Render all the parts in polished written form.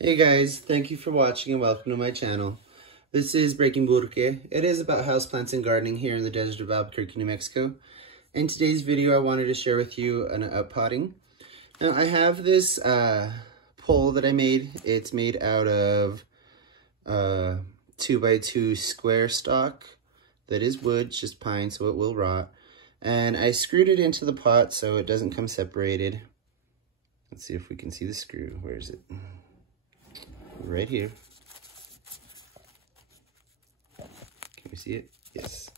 Hey guys, thank you for watching and welcome to my channel. This is Breaking Burke. It is about houseplants and gardening here in the desert of Albuquerque, New Mexico. In today's video, I wanted to share with you an potting. Now, I have this pole that I made. It's made out of 2x2 square stock that is wood, just pine, so it will rot. And I screwed it into the pot so it doesn't come separated. Let's see if we can see the screw. Where is it? Right here. Can we see it? Yes.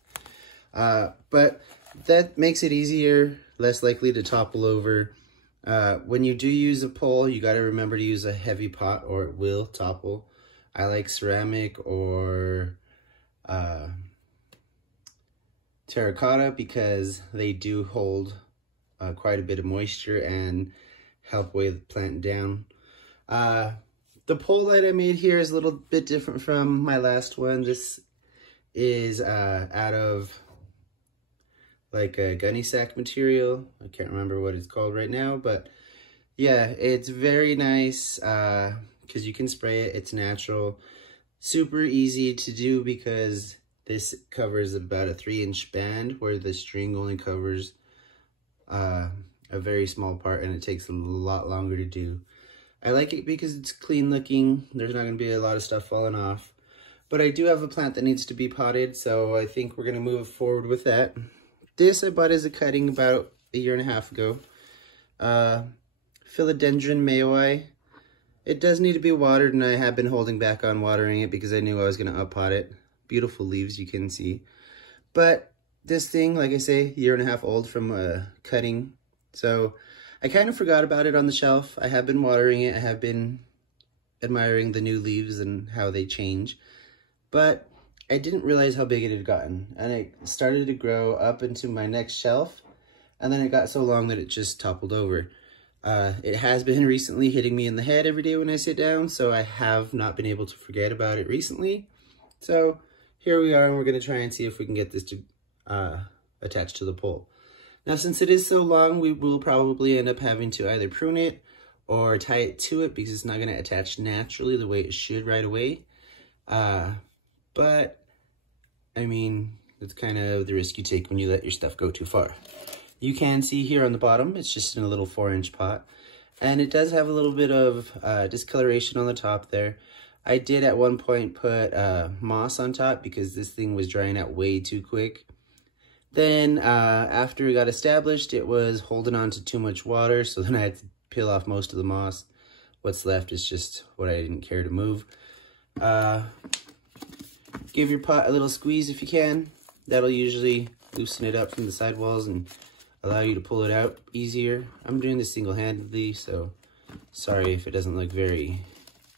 But that makes it easier, less likely to topple over. When you do use a pole, you got to remember to use a heavy pot or it will topple. I like ceramic or terracotta because they do hold quite a bit of moisture and help weigh the plant down. The pole that I made here is a little bit different from my last one. This is out of like a gunny sack material. I can't remember what it's called right now, but yeah, it's very nice because you can spray it. It's natural, super easy to do because this covers about a 3-inch band where the string only covers a very small part, and it takes a lot longer to do. I like it because it's clean looking. There's not going to be a lot of stuff falling off. But I do have a plant that needs to be potted, so I think we're going to move forward with that. This I bought as a cutting about 1.5 years ago. Philodendron Mayoi. It does need to be watered, and I have been holding back on watering it because I knew I was going to up-pot it. Beautiful leaves, you can see. But this thing, like I say, 1.5 years old from cutting. So I kind of forgot about it on the shelf. I have been watering it. I have been admiring the new leaves and how they change. But I didn't realize how big it had gotten. And it started to grow up into my next shelf. And then it got so long that it just toppled over. It has been recently hitting me in the head every day when I sit down. So I have not been able to forget about it recently. So here we are, and we're going to try and see if we can get this to attach to the pole. Now, since it is so long, we will probably end up having to either prune it or tie it to it because it's not going to attach naturally the way it should right away. But, I mean, that's kind of the risk you take when you let your stuff go too far. You can see here on the bottom, it's just in a little 4-inch pot. And it does have a little bit of discoloration on the top there. I did at one point put moss on top because this thing was drying out way too quick. Then after it got established, it was holding on to too much water, so then I had to peel off most of the moss. What's left is just what I didn't care to move. Give your pot a little squeeze if you can. That'll usually loosen it up from the sidewalls and allow you to pull it out easier. I'm doing this single-handedly, so sorry if it doesn't look very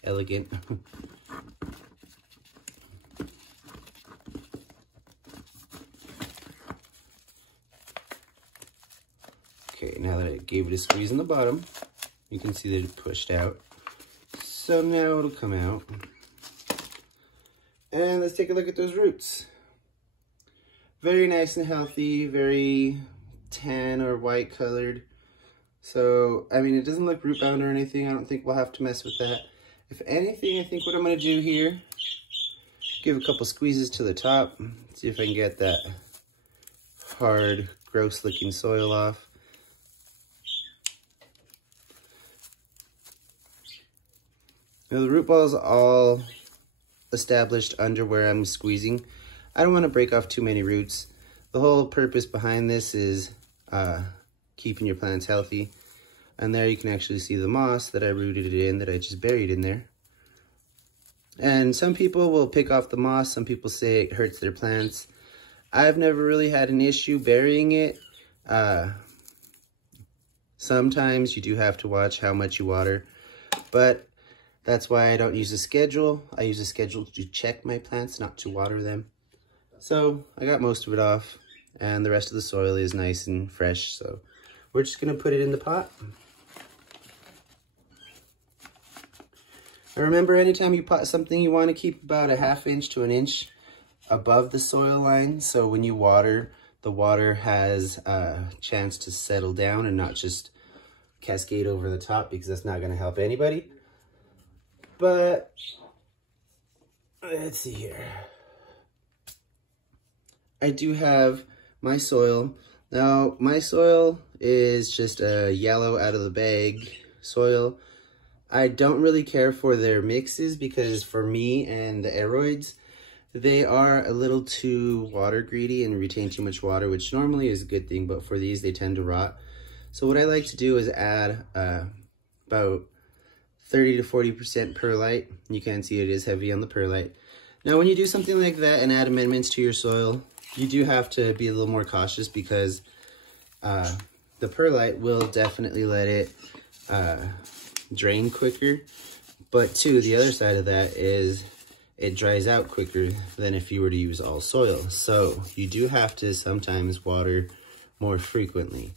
elegant. Okay, now that I gave it a squeeze on the bottom, you can see that it pushed out. So now it'll come out. And let's take a look at those roots. Very nice and healthy, very tan or white colored. So, I mean, it doesn't look root bound or anything. I don't think we'll have to mess with that. If anything, I think what I'm going to do here, give a couple squeezes to the top, see if I can get that hard, gross looking soil off. Now the root ball is all established under where I'm squeezing. I don't want to break off too many roots. The whole purpose behind this is keeping your plants healthy. And there you can actually see the moss that I rooted it in, that I just buried in there. And some people will pick off the moss. Some people say it hurts their plants. I've never really had an issue burying it. Sometimes you do have to watch how much you water, but that's why I don't use a schedule. I use a schedule to check my plants, not to water them. So I got most of it off, and the rest of the soil is nice and fresh. So we're just gonna put it in the pot. Now remember, anytime you pot something, you wanna keep about a 1/2 inch to 1 inch above the soil line. So when you water, the water has a chance to settle down and not just cascade over the top, because that's not gonna help anybody. But let's see here. I do have my soil. Now, my soil is just a yellow out of the bag soil. I don't really care for their mixes because for me and the aroids, they are a little too water greedy and retain too much water, which normally is a good thing, but for these, they tend to rot. So what I like to do is add about 30 to 40% perlite. You can see it is heavy on the perlite. Now, when you do something like that and add amendments to your soil, you do have to be a little more cautious because the perlite will definitely let it drain quicker. But too, the other side of that is it dries out quicker than if you were to use all soil. So you do have to sometimes water more frequently.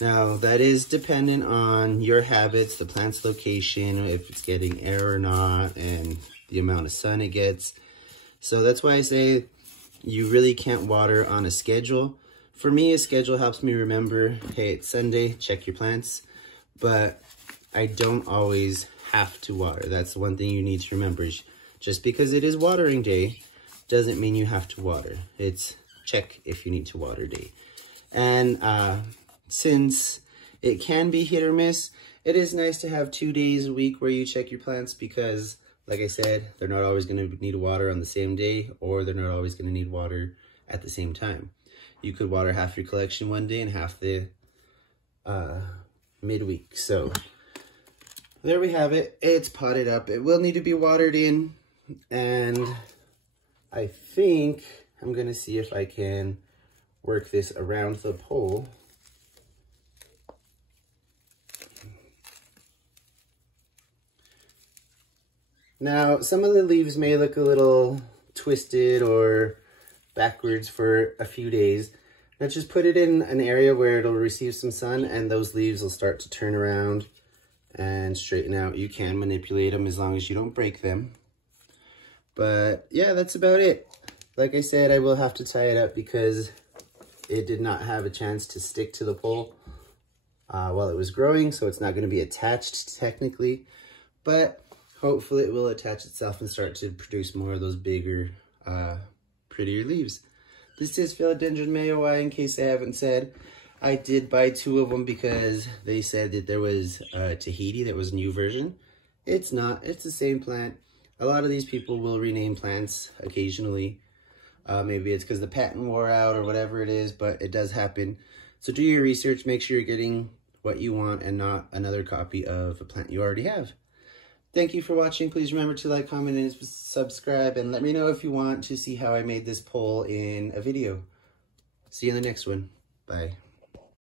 Now, that is dependent on your habits, the plant's location, if it's getting air or not, and the amount of sun it gets. So that's why I say you really can't water on a schedule. For me, a schedule helps me remember, hey, it's Sunday, check your plants. But I don't always have to water. That's the one thing you need to remember. Just because it is watering day doesn't mean you have to water. It's check if you need to water day. And since it can be hit or miss, it is nice to have 2 days a week where you check your plants because, like I said, they're not always going to need water on the same day, or they're not always going to need water at the same time. You could water half your collection one day and half the midweek. So there we have it. It's potted up. It will need to be watered in. And I think I'm going to see if I can work this around the pole. Now, some of the leaves may look a little twisted or backwards for a few days. Now just put it in an area where it'll receive some sun and those leaves will start to turn around and straighten out. You can manipulate them as long as you don't break them. But yeah, that's about it. Like I said, I will have to tie it up because it did not have a chance to stick to the pole while it was growing, so it's not going to be attached technically, but hopefully it will attach itself and start to produce more of those bigger, prettier leaves. This is Philodendron Mayoi, in case I haven't said. I did buy 2 of them because they said that there was Tahiti that was a new version. It's not, it's the same plant. A lot of these people will rename plants occasionally. Maybe it's because the patent wore out or whatever it is, but it does happen. So do your research, make sure you're getting what you want and not another copy of a plant you already have. Thank you for watching. Please remember to like, comment, and subscribe, and let me know if you want to see how I made this pole in a video. See you in the next one. Bye.